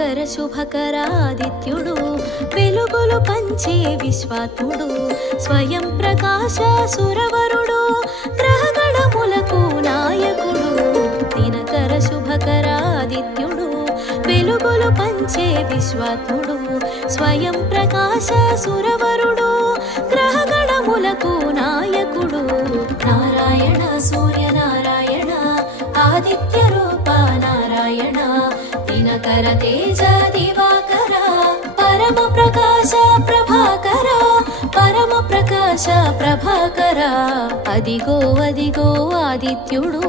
దినకర శుభకర ఆదిత్యుడు వెలుగులు పంచే విశ్వాత్ముడు స్వయం ప్రకాశ సురవరుడు గ్రహగణములకు నాయకుడు దినకర శుభకర ఆదిత్యుడు వెలుగులు పంచే విశ్వాత్ముడు స్వయం ప్రకాశ సురవరుడు గ్రహగణములకు నాయకుడు నారాయణ సూర్యనారాయణ ఆదిత్య రూప నారాయణ దినకర తేజ దివాకర పరమ ప్రకాశ ప్రభాకర పరమ ప్రకాశ ప్రభాకర అదిగో అదిగో ఆదిత్యుడు